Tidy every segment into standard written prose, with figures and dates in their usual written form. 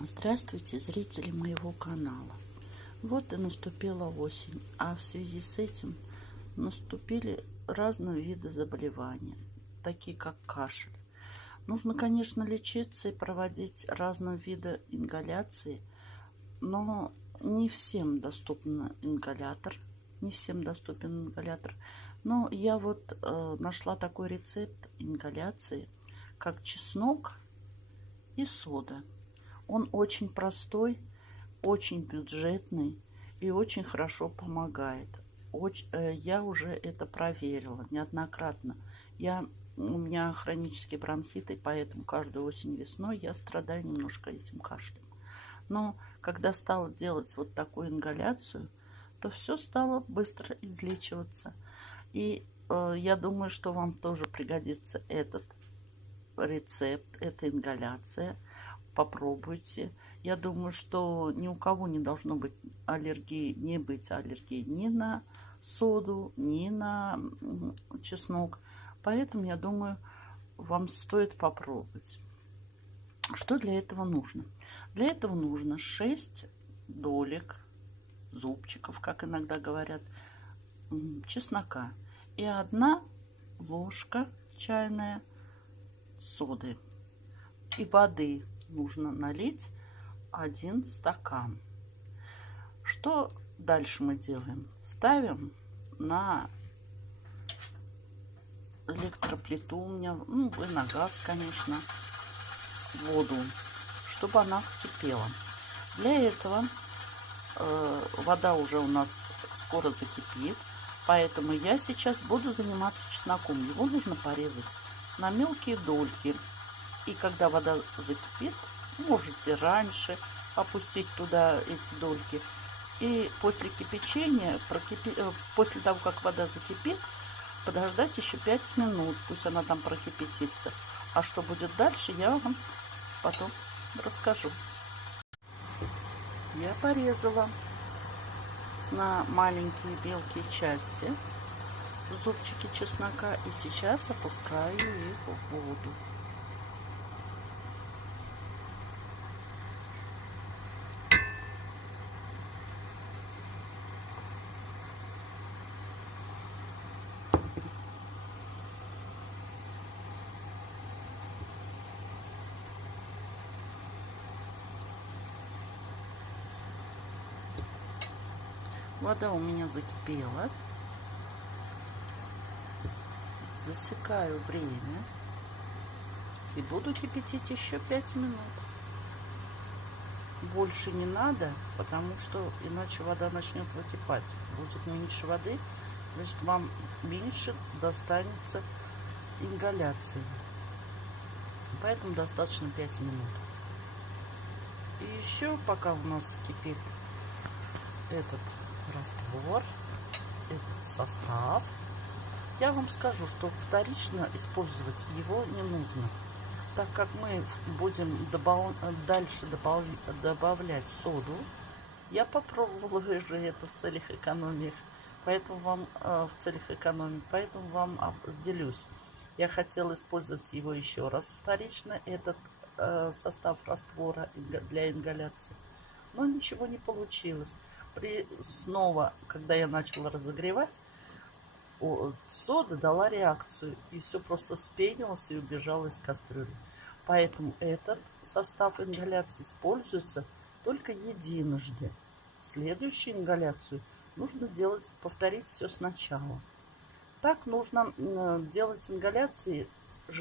Здравствуйте, зрители моего канала. Вот и наступила осень, а в связи с этим наступили разные виды заболевания, такие как кашель. Нужно, конечно, лечиться и проводить разные виды ингаляции, но не всем доступен ингалятор. Не всем доступен ингалятор. Но я вот нашла такой рецепт ингаляции, как чеснок и сода. Он очень простой, очень бюджетный и очень хорошо помогает. Я уже это проверила неоднократно. У меня хронический бронхит, и поэтому каждую осень-весной я страдаю немножко этим кашлем. Но когда стала делать вот такую ингаляцию, то все стало быстро излечиваться. И я думаю, что вам тоже пригодится этот рецепт, эта ингаляция. Попробуйте. Я думаю, что ни у кого не должно быть аллергии, не быть аллергии ни на соду, ни на чеснок. Поэтому, я думаю, вам стоит попробовать. Что для этого нужно? Для этого нужно 6 долек, зубчиков, как иногда говорят, чеснока. И 1 ложка чайная соды. И воды нужно налить 1 стакан. Что дальше мы делаем? Ставим на электроплиту у меня, и на газ, конечно, воду, чтобы она вскипела. Для этого вода уже у нас скоро закипит, поэтому я сейчас буду заниматься чесноком. Его нужно порезать на мелкие дольки. И когда вода закипит, можете раньше опустить туда эти дольки. И после кипячения, после того, как вода закипит, подождать еще 5 минут. Пусть она там прокипятится. А что будет дальше, я вам потом расскажу. Я порезала на маленькие мелкие части зубчики чеснока. И сейчас опускаю их в воду. Вода у меня закипела. Засекаю время. И буду кипятить еще 5 минут. Больше не надо, потому что иначе вода начнет выкипать. Будет меньше воды, значит, вам меньше достанется ингаляции. Поэтому достаточно 5 минут. И еще пока у нас кипит этот раствор, этот состав, я вам скажу, что вторично использовать его не нужно, так как мы будем дальше добавлять соду. Я попробовала уже это в целях экономии, поэтому вам делюсь. Я хотела использовать его еще раз вторично, этот состав раствора для ингаляции, но ничего не получилось. Снова, когда я начала разогревать, сода дала реакцию, и все просто спенилось и убежало из кастрюли. Поэтому этот состав ингаляции используется только единожды. Следующую ингаляцию нужно повторить все сначала. Так нужно делать ингаляции,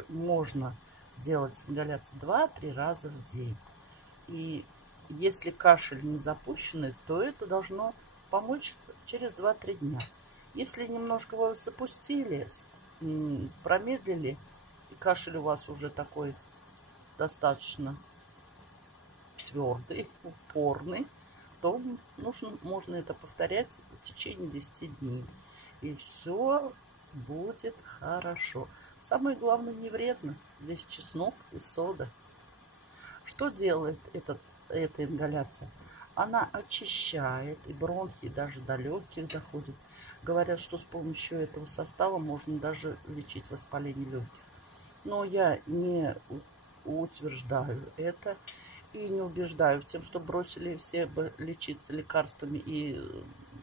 можно делать ингаляции 2-3 раза в день. И если кашель не запущенный, то это должно помочь через 2-3 дня. Если немножко вы запустили, промедлили, и кашель у вас уже такой достаточно твердый, упорный, то можно это повторять в течение 10 дней. И все будет хорошо. Самое главное, не вредно. Здесь чеснок и сода. Что делает эта ингаляция? Она очищает, и бронхи даже до легких доходит. Говорят, что с помощью этого состава можно даже лечить воспаление легких. Но я не утверждаю это. и не убеждаю в тем, что бросили все лечиться лекарствами и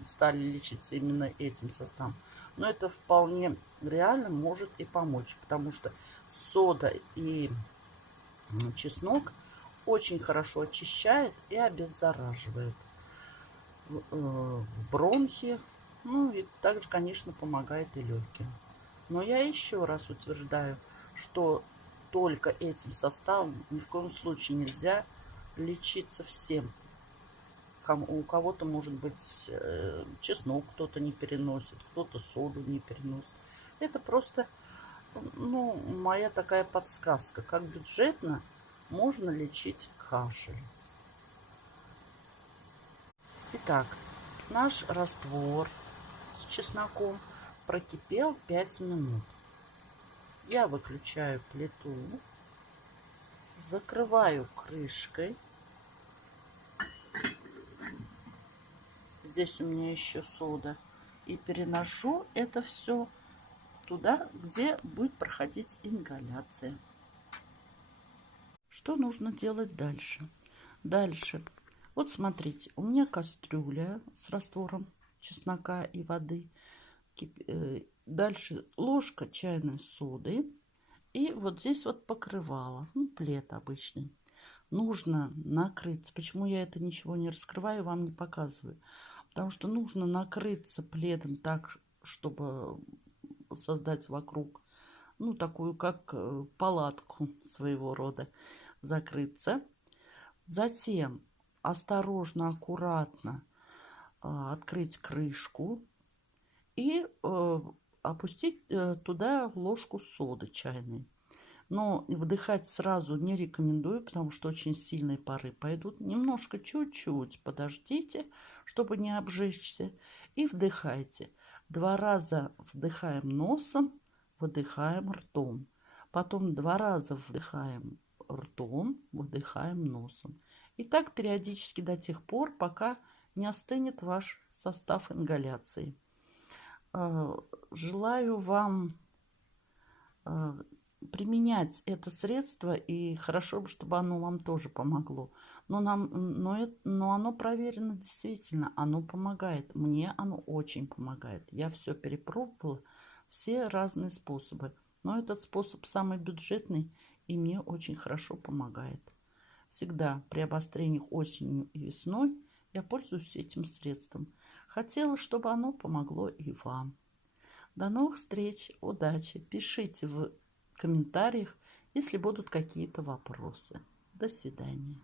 стали лечиться именно этим составом. Но это вполне реально может и помочь, потому что сода и чеснок очень хорошо очищает и обеззараживает бронхи. Ну и также, конечно, помогает и легким. Но я еще раз утверждаю, что только этим составом ни в коем случае нельзя лечиться всем. У кого-то, может быть, чеснок кто-то не переносит, кто-то соду не переносит. Это просто, ну, моя такая подсказка, как бюджетно можно лечить кашель. Итак, наш раствор с чесноком прокипел 5 минут. Я выключаю плиту, закрываю крышкой. Здесь у меня еще сода. И переношу это все туда, где будет проходить ингаляция. Что нужно делать дальше? Дальше. Вот смотрите, у меня кастрюля с раствором чеснока и воды. Дальше ложка чайной соды. И вот здесь вот покрывало. Ну, плед обычный. Нужно накрыться. Почему я это ничего не раскрываю, вам не показываю? Потому что нужно накрыться пледом так, чтобы создать вокруг, ну, такую, как палатку своего рода. Закрыться. Затем осторожно, аккуратно открыть крышку и опустить туда ложку соды чайной. Но вдыхать сразу не рекомендую, потому что очень сильные пары пойдут. Немножко, чуть-чуть подождите, чтобы не обжечься. И вдыхайте. 2 раза вдыхаем носом, выдыхаем ртом. Потом 2 раза вдыхаем ртом, выдыхаем носом. И так периодически до тех пор, пока не остынет ваш состав ингаляции. Желаю вам применять это средство, и хорошо бы, чтобы оно вам тоже помогло. Но оно проверено действительно, оно помогает. Мне оно очень помогает. Я все перепробовала, все разные способы. Но этот способ самый бюджетный, и мне очень хорошо помогает. Всегда при обострениях осенью и весной я пользуюсь этим средством. Хотела, чтобы оно помогло и вам. До новых встреч, удачи! Пишите в комментариях, если будут какие-то вопросы. До свидания.